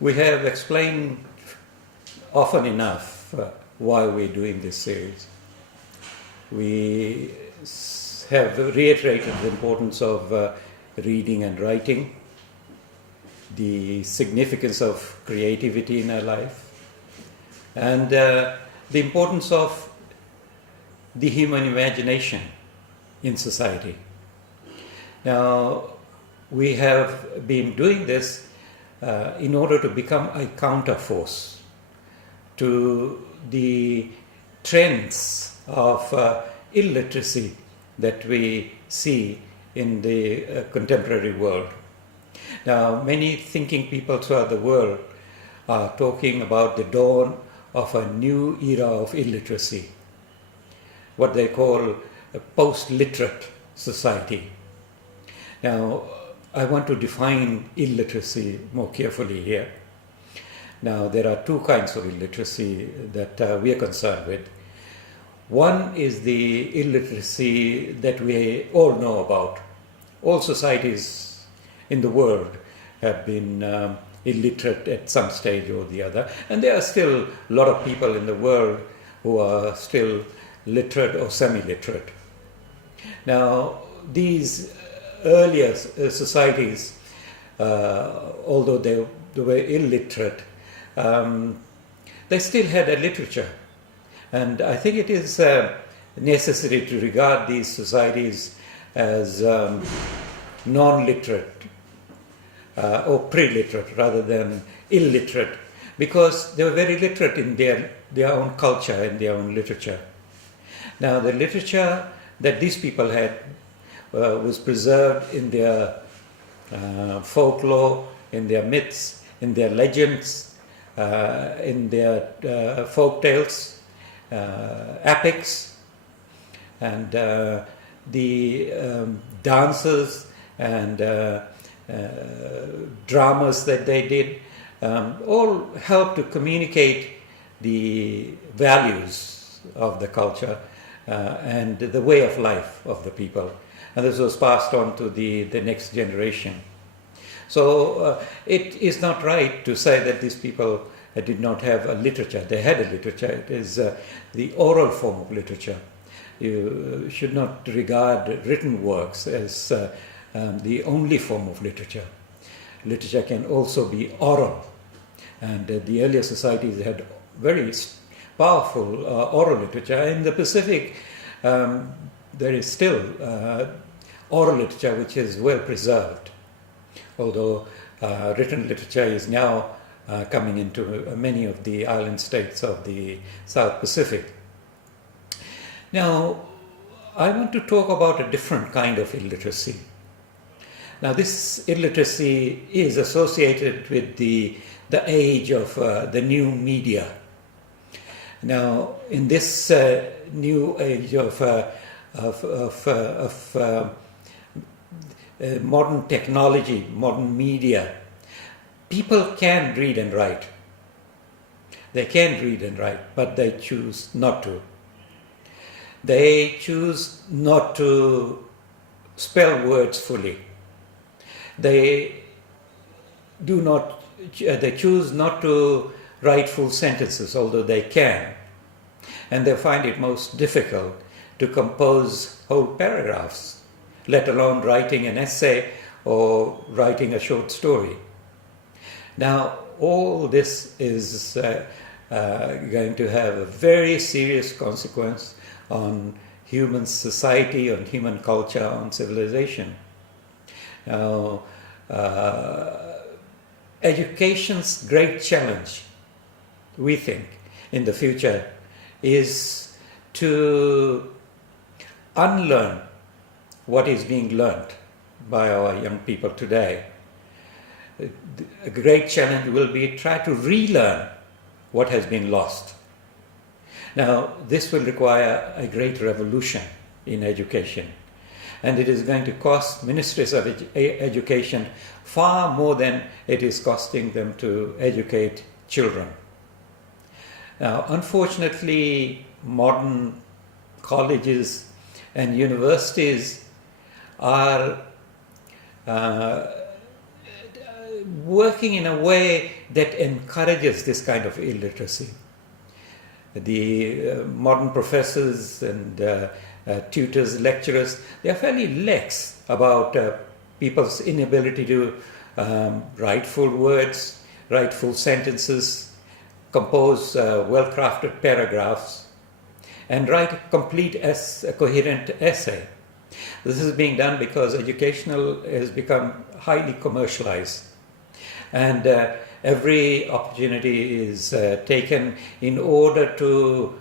We have explained often enough why we're doing this series. We have reiterated the importance of reading and writing, the significance of creativity in our life, and the importance of the human imagination in society. Now, we have been doing this in order to become a counterforce to the trends of illiteracy that we see in the contemporary world. Now, many thinking people throughout the world are talking about the dawn of a new era of illiteracy, what they call a post-literate society. Now, I want to define illiteracy more carefully here. Now, there are two kinds of illiteracy that we are concerned with. One is the illiteracy that we all know about. All societies in the world have been illiterate at some stage or the other, and there are still a lot of people in the world who are still literate or semi-literate. Now, these earlier societies, although they were illiterate, they still had a literature. And I think it is necessary to regard these societies as non-literate or pre-literate rather than illiterate, because they were very literate in their own culture and their own literature. Now, the literature that these people had was preserved in their folklore, in their myths, in their legends, in their folk tales, epics, and the dances and dramas that they did all helped to communicate the values of the culture and the way of life of the people. And this was passed on to the next generation. So it is not right to say that these people did not have a literature. They had a literature. It is the oral form of literature. You should not regard written works as the only form of literature. Literature can also be oral. And the earlier societies had very powerful oral literature. In the Pacific, there is still oral literature which is well preserved, although written literature is now coming into many of the island states of the South Pacific. Now, I want to talk about a different kind of illiteracy. Now, this illiteracy is associated with the age of the new media. Now, in this new age of modern technology, modern media, people can read and write. They can read and write, but they choose not to. They choose not to spell words fully. They choose not to write full sentences, although they can. And they find it most difficult to compose whole paragraphs, let alone writing an essay or writing a short story. Now, all this is going to have a very serious consequence on human society, on human culture, on civilization. Now, education's great challenge, we think, in the future is to unlearn what is being learned by our young people today. A great challenge will be to try to relearn what has been lost. Now, this will require a great revolution in education, and it is going to cost ministries of education far more than it is costing them to educate children. Now, unfortunately, modern colleges and universities are working in a way that encourages this kind of illiteracy. The modern professors and tutors, lecturers, they are fairly lax about people's inability to write full words, write full sentences, compose well-crafted paragraphs, and write a complete a coherent essay. This is being done because educational has become highly commercialized, and every opportunity is taken in order to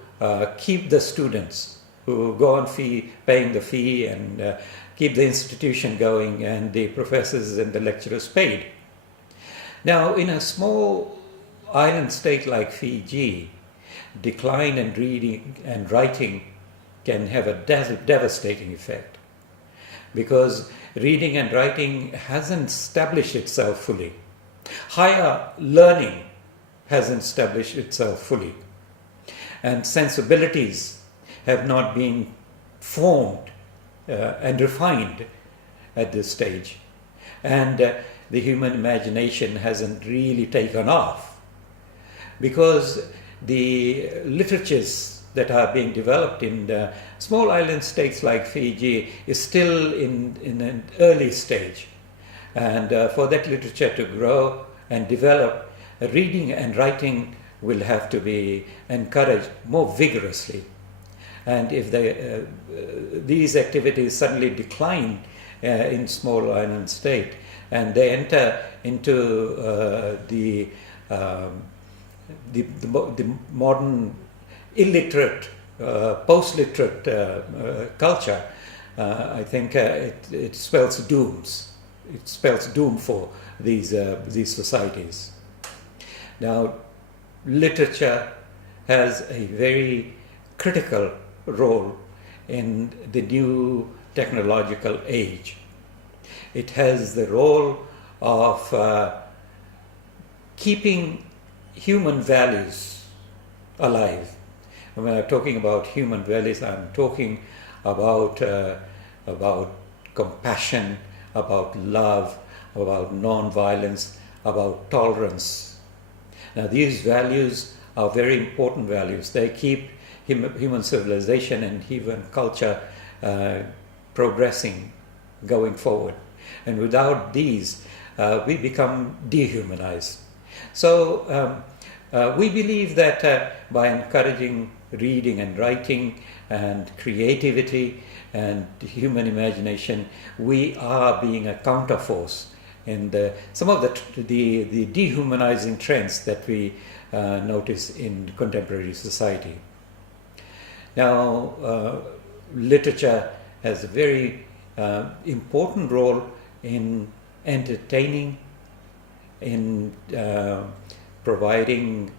keep the students who go on paying the fee and keep the institution going and the professors and the lecturers paid. Now, in a small island state like Fiji, decline in reading and writing can have a devastating effect, because reading and writing hasn't established itself fully. Higher learning hasn't established itself fully, and sensibilities have not been formed and refined at this stage, and the human imagination hasn't really taken off, because the literatures that are being developed in the small island states like Fiji is still in an early stage. And for that literature to grow and develop, reading and writing will have to be encouraged more vigorously. And if these activities suddenly decline in small island state, and they enter into the modern illiterate, post-literate culture, I think it spells dooms. It spells doom for these societies. Now, literature has a very critical role in the new technological age. It has the role of keeping human values alive. And when I'm talking about human values, I'm talking about compassion, about love, about non-violence, about tolerance. Now, these values are very important values. They keep human civilization and human culture progressing, going forward. And without these, we become dehumanized. So we believe that by encouraging reading and writing and creativity and human imagination, we are being a counterforce in some of the dehumanizing trends that we notice in contemporary society. Now, literature has a very important role in entertaining, in providing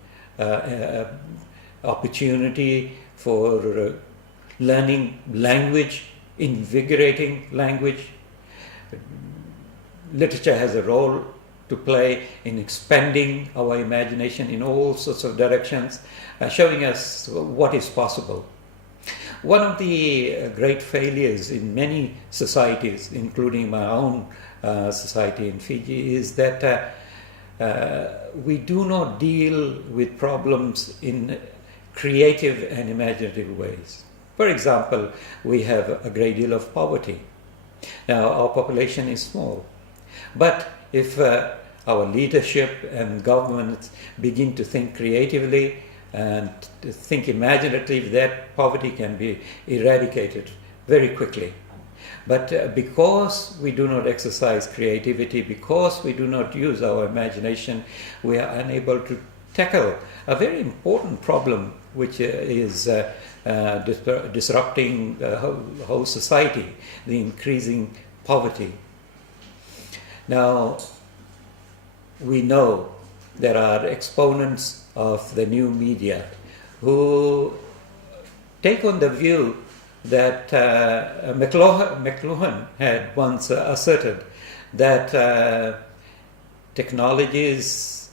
opportunity for learning language, invigorating language. Literature has a role to play in expanding our imagination in all sorts of directions, showing us what is possible. One of the great failures in many societies, including my own society in Fiji, is that we do not deal with problems in creative and imaginative ways. For example, we have a great deal of poverty. Now, our population is small, but if our leadership and governments begin to think creatively and to think imaginatively, that poverty can be eradicated very quickly. But because we do not exercise creativity, because we do not use our imagination, we are unable to tackle a very important problem, which is disrupting the whole society, the increasing poverty. Now, we know there are exponents of the new media who take on the view that McLuhan had once asserted that technologies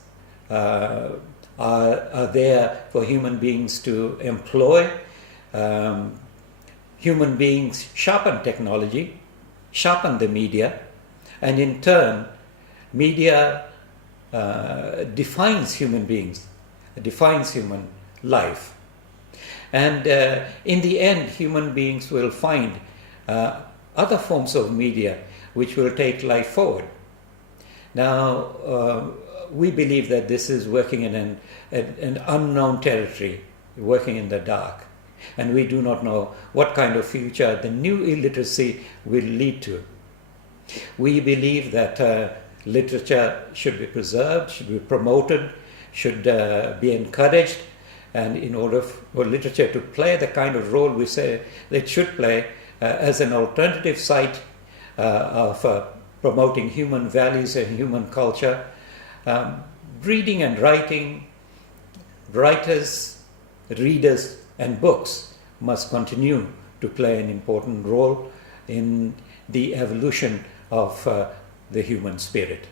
are there for human beings to employ. Human beings sharpen technology, sharpen the media, and in turn, media defines human beings, defines human life. And in the end, human beings will find other forms of media which will take life forward. Now, we believe that this is working in an unknown territory, working in the dark. And we do not know what kind of future the new illiteracy will lead to. We believe that literature should be preserved, should be promoted, should be encouraged, and in order for literature to play the kind of role we say it should play as an alternative site of promoting human values and human culture, reading and writing, writers, readers, and books must continue to play an important role in the evolution of the human spirit.